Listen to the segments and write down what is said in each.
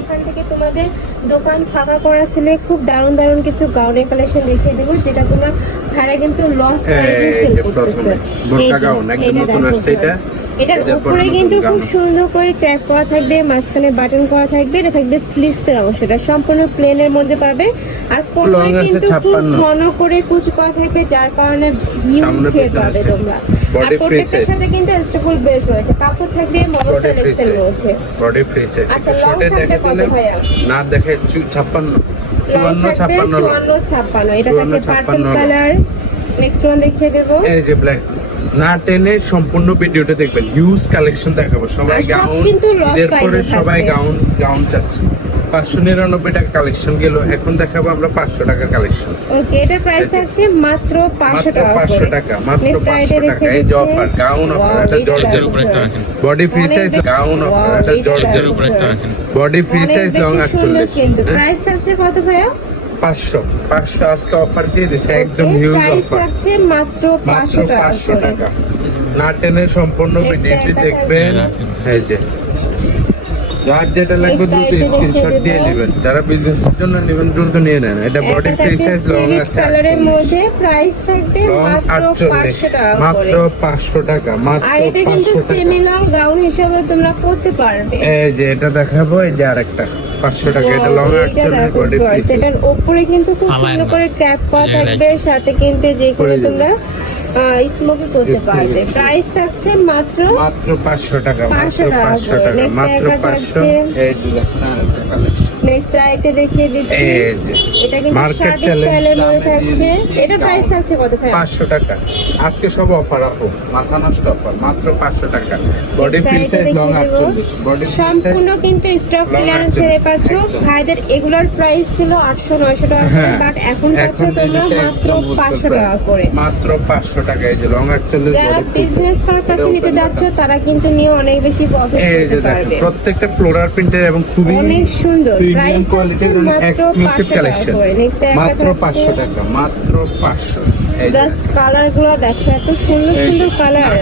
এখান থেকে তোমাদের দোকান ফাঁকা করা ছেলে খুব দারুণ দারুণ কিছু গাউনের কালেকশন দেখিয়ে দেবো, যেটা তোমরা ভাড়া কিন্তু লস সেল করতেছে। এটার উপরে কিন্তু খুব সুন্দর করে ক্র্যাপ করা থাকবে, মাঝখানে বাটন করা থাকবে, এটা থাকবে স্লিভসের অংশটা সম্পূর্ণ প্লেনের মধ্যে পাবে। আর কোমরে কিন্তু খুব ঘন করে কুচি করা থাকবে, যার কারণে হিউজ ঘের পাবে তোমরা। আর প্রত্যেকটার সাথে কিন্তু স্টেপল বেল্ট রয়েছে, কাপড় থাকবে মনোসেল এক্সেল মধ্যে। Body free set. আচ্ছা, লং থাকবে কত ভাইয়া? না দেখে 56 54 এটা হচ্ছে পার্পল কালার। নেক্সট ওয়ান দেখিয়ে দেব, এই যে ব্ল্যাক। না টেনে সম্পূর্ণ ভিডিওটা দেখবেন, হিউজ কালেকশন দেখাবো। সবাই গাউন, এরপরে সবাই গাউন চাচ্ছে। 599 টাকা কালেকশন গেল, এখন দেখাবো আমরা 500 টাকার কালেকশন। ওকে, এটার প্রাইস আছে মাত্র 500 টাকা। 500 টাকা মাত্র 500 টাকা। এই যে অফার, গাউন অফার, এটা জর্জের উপরে একটা রাখেন। Body free size gown offer, এটা জর্জের উপরে একটা রাখেন। Body free size long 48। কিন্তু প্রাইস আছে কত ভাইয়া? 500 আজকে অফার দিয়ে দিছে, একদম হিউজ অফার। প্রাইস আছে মাত্র 500 টাকা। না টেনে সম্পূর্ণ ভিডিওটি দেখবেন। এই যে যার যেটা লাগবে দ্রুত স্ক্রিনশট দিয়ে নেবেন, যারা বিজনেসের জন্য নেবেন দ্রুত নিয়ে নেন। এটা বডি ফ্রি সাইজ লং আছে, কালারের মধ্যে প্রাইস থাকবে মাত্র 500 টাকা মাত্র 500 টাকা মাত্র। আর এটা কিন্তু সেমি লং গাউন হিসেবে তোমরা পরতে পারবে। এই যে এটা দেখাবো, এই যে আরেকটা 500 টাকা, এটা লং 48 বডি ফ্রি সাইজ। এটার উপরে কিন্তু খুব সুন্দর করে ক্যাপ করা থাকবে, সাথে কিন্তু যে করে তোমরা স্মোকি করতে পারবে। প্রাইস থাকছে মাত্র 500 টাকা, মাত্র 500 টাকা, মাত্র 500। এই যে নেক্সট আইটে দেখিয়ে দিচ্ছি, এটা কিন্তু মার্কেট স্টাইলের মধ্যে থাকছে। এটা প্রাইস থাকছে কত ভাই? 500 টাকা। আজকে সব অফার আপু, মাথা নষ্ট অফার, মাত্র 500 টাকা। Body free size long 48, body সম্পূর্ণ কিন্তু স্টক ক্লিয়ারেন্সে পাচ্ছ। ভাইদের এগুলার প্রাইস ছিল 800-900 টাকা করে, বাট এখন পাচ্ছ তোমরা মাত্র 500 টাকা করে। মাত্র 500 টাকা। এই যে লং 48। যারা বিজনেস পারপাসে নিতে যাচ্ছ তারা কিন্তু নিয়ে অনেক বেশি প্রফিট করতে পারবে। প্রত্যেকটা ফ্লোরাল প্রিন্টের এবং খুবই অনেক সুন্দর। প্রিমিয়াম কোয়ালিটির এক্সক্লুসিভ কালেকশন, মাত্র 500 টাকা, মাত্র 500। জাস্ট কালার গুলো দেখো, এত সুন্দর সুন্দর কালার। আর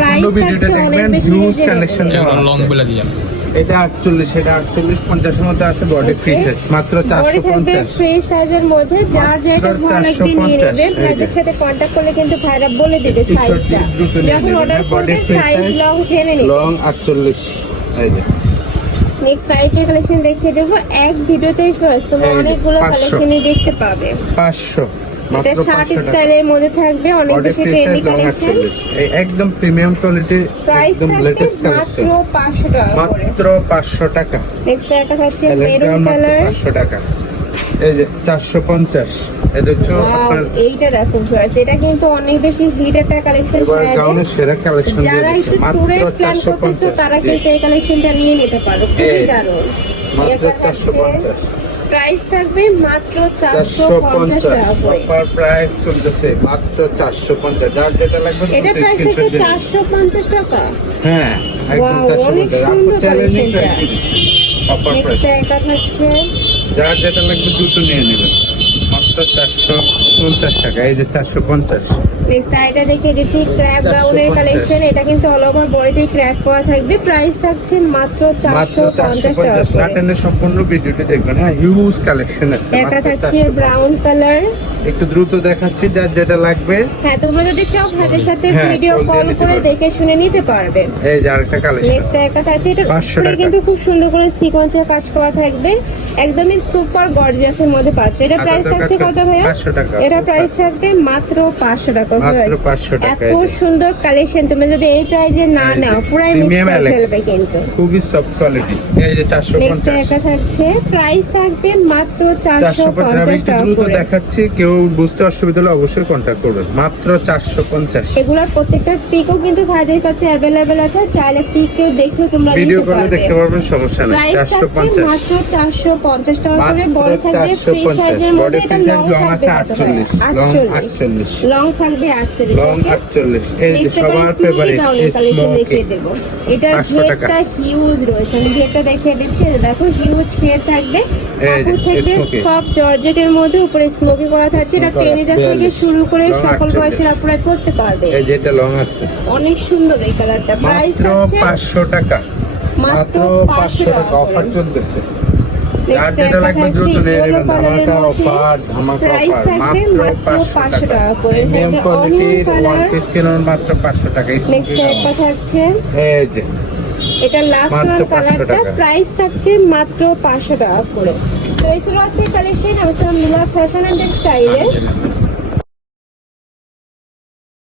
প্রাইস থাকছে অনেক বেশি। হিউজ কালেকশন দেওয়া লং বলে দিলাম। এটা 48, এটা 48 50 এর মধ্যে আছে। বডি ফ্রি সাইজ মাত্র 450। ফ্রি সাইজের মধ্যে যার যেটা ভালো লাগবে নিয়ে নেবে। ভাইদের সাথে কন্টাক্ট করলে কিন্তু ভাইরা বলে দিবে সাইজটা। যখন অর্ডার করবে সাইজ লং জেনে নিবে। লং 48। এই যে নেক্সট আইটেম কালেকশন দেখিয়ে দেবো এক ভিডিওতেই। ফার্স্ট তোমরা অনেকগুলো কালেকশনই দেখতে পাবে। 500 এটা শার্ট স্টাইলের মধ্যে থাকবে, অনেক বেশি ট্রেন্ডি কালেকশন, একদম প্রিমিয়াম কোয়ালিটি, একদম লেটেস্ট কালেকশন। মাত্র 500 টাকা করে, মাত্র 500 টাকা। নেক্সট একটা হচ্ছে মেরুন কালার, 500 টাকা। এই যে 450। এটা হচ্ছে আপনার, এইটা দেখো গাইস, এটা কিন্তু অনেক বেশি হিট একটা কালেকশন। গাউনের সেরা কালেকশন। যারা একটু ট্যুরে প্ল্যান করতেছো তারা কিন্তু এই কালেকশনটা নিয়ে নিতে পারো, খুবই দারুণ। মাত্র 450। প্রাইস থাকবে মাত্র 450 টাকা করে। অফার প্রাইস চলতেছে মাত্র 450। যার যেটা লাগবে এটা প্রাইস থাকবে 450 টাকা। হ্যাঁ, একদম 450। আপনি চ্যালেঞ্জিং প্রাইস। অফার প্রাইস এটা থাকছে, যার যেটা লাগবে দ্রুত নিয়ে নেবেন, মাত্র 450 টাকা। এই যে 450। নেক্সট আইটা দেখিয়ে দিচ্ছি ক্র্যাপ গাউনের কালেকশন। এটা কিন্তু অল ওভার বডিতে ক্র্যাপ করা থাকবে। প্রাইস থাকছে মাত্র 450 টাকা করে। নাটেনের সম্পূর্ণ ভিডিওটি দেখবেন। হ্যাঁ, হিউজ কালেকশন আছে। এটা থাকছে ব্রাউন কালার। একটু দ্রুত দেখাচ্ছি, যার যেটা লাগবে। হ্যাঁ, তোমরা যদি চাও ভাইদের সাথে ভিডিও কল করে দেখে শুনে নিতে পারবে। এই যে আরেকটা কালেকশন। নেক্সট একটা থাকছে, এটা কিন্তু খুব সুন্দর করে সিকোয়েন্সের কাজ করা থাকবে, একদমই সুপার গর্জিয়াসের মধ্যে পাচ্ছে। এটা প্রাইস থাকছে কত ভাইয়া? 500 টাকা। এটা প্রাইস থাকবে মাত্র 500 টাকা। মাত্র 500 টাকা। এত সুন্দর কালেকশন, তুমি যদি এই প্রাইসে না নাও পুরাই মিস করে ফেলবে কিন্তু। খুবই সফট কোয়ালিটি। এই যে 450। নেক্সট একটা থাকছে, প্রাইস থাকবে মাত্র 450 টাকা দ্রুত করে। দেখাচ্ছি, কেউ বুঝতে অসুবিধা হলে অবশ্যই কন্টাক্ট করবেন। মাত্র 450। এগুলার প্রত্যেকটা পিকও কিন্তু ভাইদের কাছে अवेलेबल আছে, চাইলে পিকও দেখে তোমরা নিতে ভিডিও পারবে। করে দেখতে পারবেন, সমস্যা নেই। প্রাইস থাকছে 450। মাত্র 450 টাকা করে। বড় থাকবে ফ্রি সাইজের মধ্যে, এটা লং থাকবে 48, লং থাকবে 48 লং 48 এই যে সবার ফেভারিট কালেকশন স্মোকি দেখিয়ে দেব। এটার 500 টাকা। ঘেরটা হিউজ রয়েছে, আমি ঘেরটা দেখিয়ে দিচ্ছি। এই যে দেখো হিউজ ঘের থাকবে, এই যে, কাপড় থাকবে smoky। সফট জর্জেটের মধ্যে, উপরে স্মোকি করা থাকছে। এটা করা আছে, টেনিজার থেকে 42 শুরু করে লং সকল 48 বয়সের আপুরা পড়তে পারবে। এই যে এটা লং আছে অনেক সুন্দর এই কালারটা। প্রাইস মাত্র আছে 500 টাকা, মাত্র 500 টাকা অফার চলতেছে। যার নেক্সট যেটা একটা লাগবে থাকছে দ্রুত নিয়ে ইয়েলো নেবেন, কালারের ধামাকা মধ্যে। অফার, ধামাকা প্রাইস অফার, থাকবে মাত্র 500 টাকা করে। প্রিমিয়াম থাকবে কোয়ালিটির অনিয়ন ওয়ান কালার। পিস কেনার মাত্র 500 টাকা। নেক্সট একটা থাকছে, এই যে এটা লাস্ট মাত্র ওয়ান 500 কালারটা, টাকা। প্রাইস থাকছে মাত্র 500 টাকা করে। তো এই ছিল আজকে কালেকশন। আমি ছিলাম মিলা ফ্যাশন এন্ড টেক্সটাইলের।